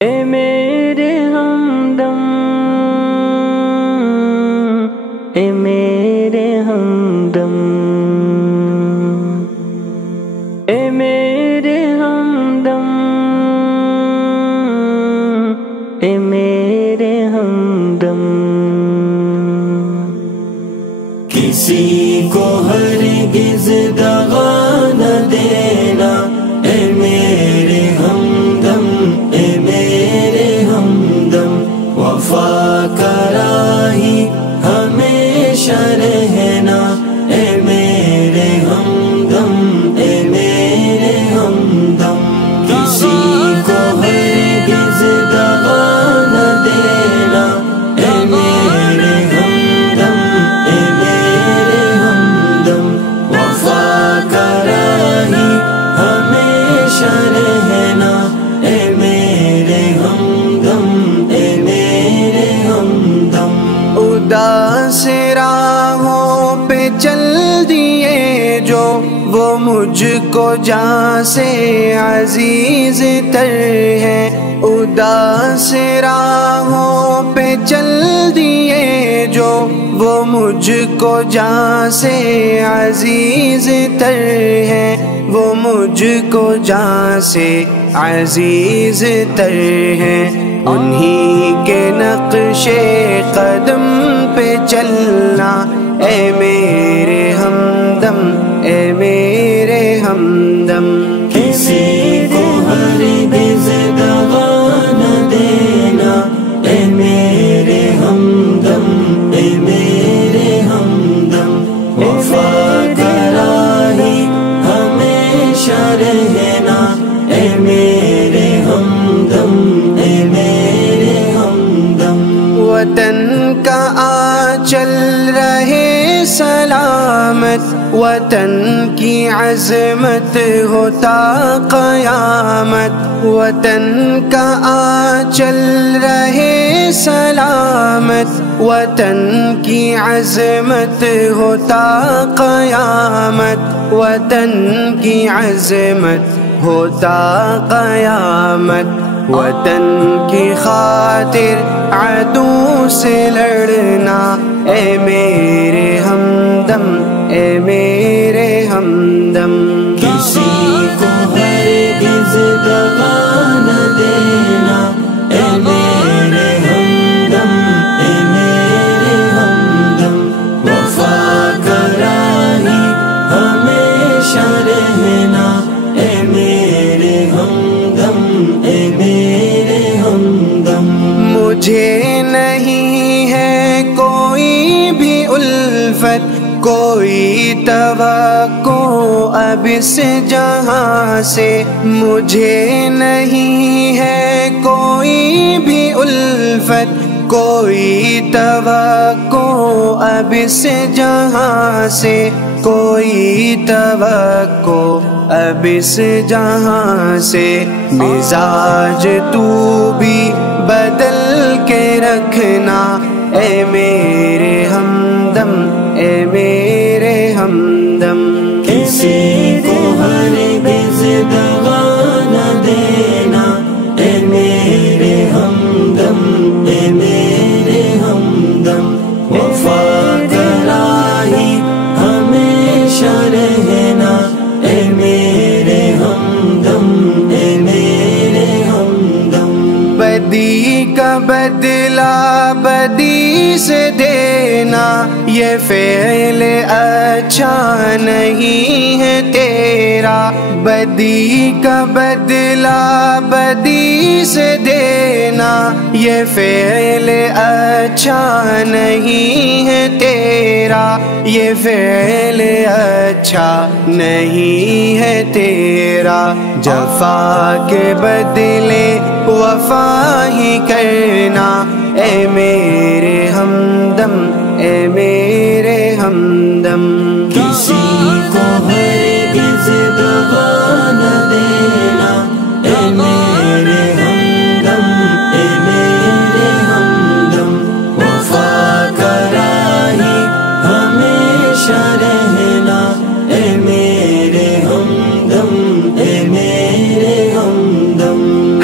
اے میرے ہمدم، اے میرے ہمدم، اے میرے ہمدم، اے میرے ہمدم، کسی کو ہرگز دغا نہ دینا، اے میرے ہمدم، اے میرے ہمدم، وفا کا راہی ہمیشہ رہنا، اے میرے ہمدم، اے میرے ہمدم، کسی کو ہرگز دغا نہ دینا، اے میرے ہمدم، اے میرے ہمدم، وفا کا راہی ہمیشہ رہنا، اے میرے ہمدم، اے میرے ہمدم، اداس راہوں پہ چل دیے جو وہ مجھ کو جاں سے عزیز تر ہے، اداس راہوں پہ چل دیے جو وہ مجھ کو جاں سے عزیز تر ہے، وہ مجھ کو جاں سے عزیز تر ہے، انہی کے نقش قدم پہ چلنا، اے میرے ہمدم، اے میرے ہمدم، کسی کو ہرگز دغا نہ دینا، اے میرے ہمدم، اے میرے ہمدم، وفا کا راہی ہمیشہ رہنا، اے میرے ہمدم، اے میرے ہمدم، وطن کا آنچل رہے سلامت، وطن کی عظمت ہوتا قیامت، وطن کا آنچل رہے سلامت، وطن کی عظمت ہوتا قیامت، وطن کی عظمت ہوتا قیامت، وطن کی خاطر عدو سے لڑنا، اے میرے ہمدم، اے میرے ہمدم، کسی کو ہرگز دغا نہ دینا، اے میرے ہمدم، اے میرے ہمدم، وفا کا راہی ہمیشہ رہنا، اے میرے ہمدم، اے میرے ہمدم، مجھے نہیں ہے کوئی بھی الفت، کوئی توقع اب اس جہاں سے، مجھے نہیں ہے کوئی بھی الفت، کوئی توقع اب اس جہاں سے، کوئی توقع اب اس جہاں سے، مزاج تو بھی بدل کے رکھنا، اے میرے ہمدم، اے میرے ہمدم، کسی کو ہرگز دغا نہ دینا، اے میرے ہمدم، اے میرے ہمدم، وفا کا راہی ہمیشہ رہنا، اے میرے ہمدم، اے میرے ہمدم، بدی کا بدلہ بدی سے دینا، یہ فعل اچھا نہیں ہے تیرا، بدی کا بدلہ بدی سے دینا، یہ فعل اچھا نہیں ہے تیرا، یہ فعل اچھا نہیں ہے تیرا، جفا کے بدلے وفا ہی کرنا، اے میرے ہمدم، اے میرے ہمدم، کسی کو ہرگز دغا نہ دینا، اے میرے ہمدم، اے میرے ہمدم، وفا کا راہی ہمیشہ رہنا، اے میرے ہمدم، اے میرے ہمدم،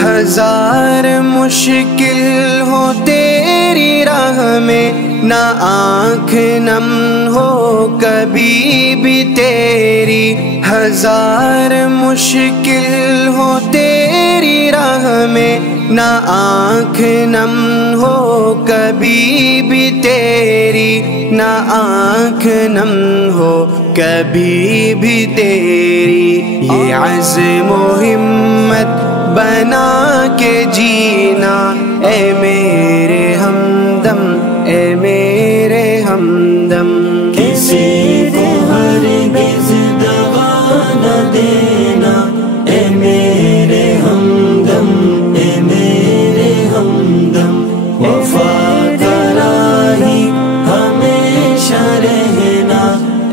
ہزار مشکل ہو تیری راہ میں نہ آنکھ نم ہو کبھی بھی تیری، ہزار مشکل ہو تیری راہ میں نہ آنکھ نم ہو کبھی بھی تیری، نہ آنکھ نم ہو کبھی بھی تیری۔ یہ عزم و ہمت بنا کے جینا اے میرے ہمدم، اے میرے ہمدم۔ کسی کو ہرگز دغا نہ دینا اے میرے ہمدم، اے میرے ہمدم۔ وفا کا راہی ہمیشہ رہنا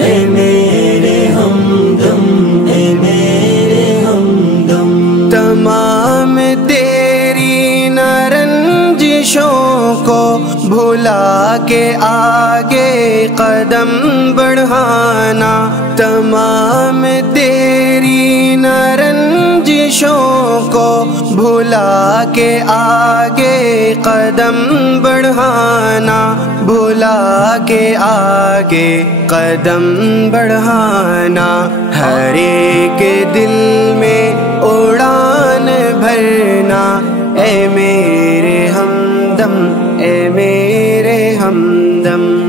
اے میرے ہمدم، اے میرے ہمدم۔ تمام تیری نہ رنجشوں کو بھلا کے آگے قدم بڑھانا، تمام تیری نہ رنجشوں کو بھلا کے آگے قدم بڑھانا، بھلا کے آگے قدم بڑھانا۔ ہر ایک دل میں اڑان بھرنا اے میرے ہمدم، اے میرے ہمدم۔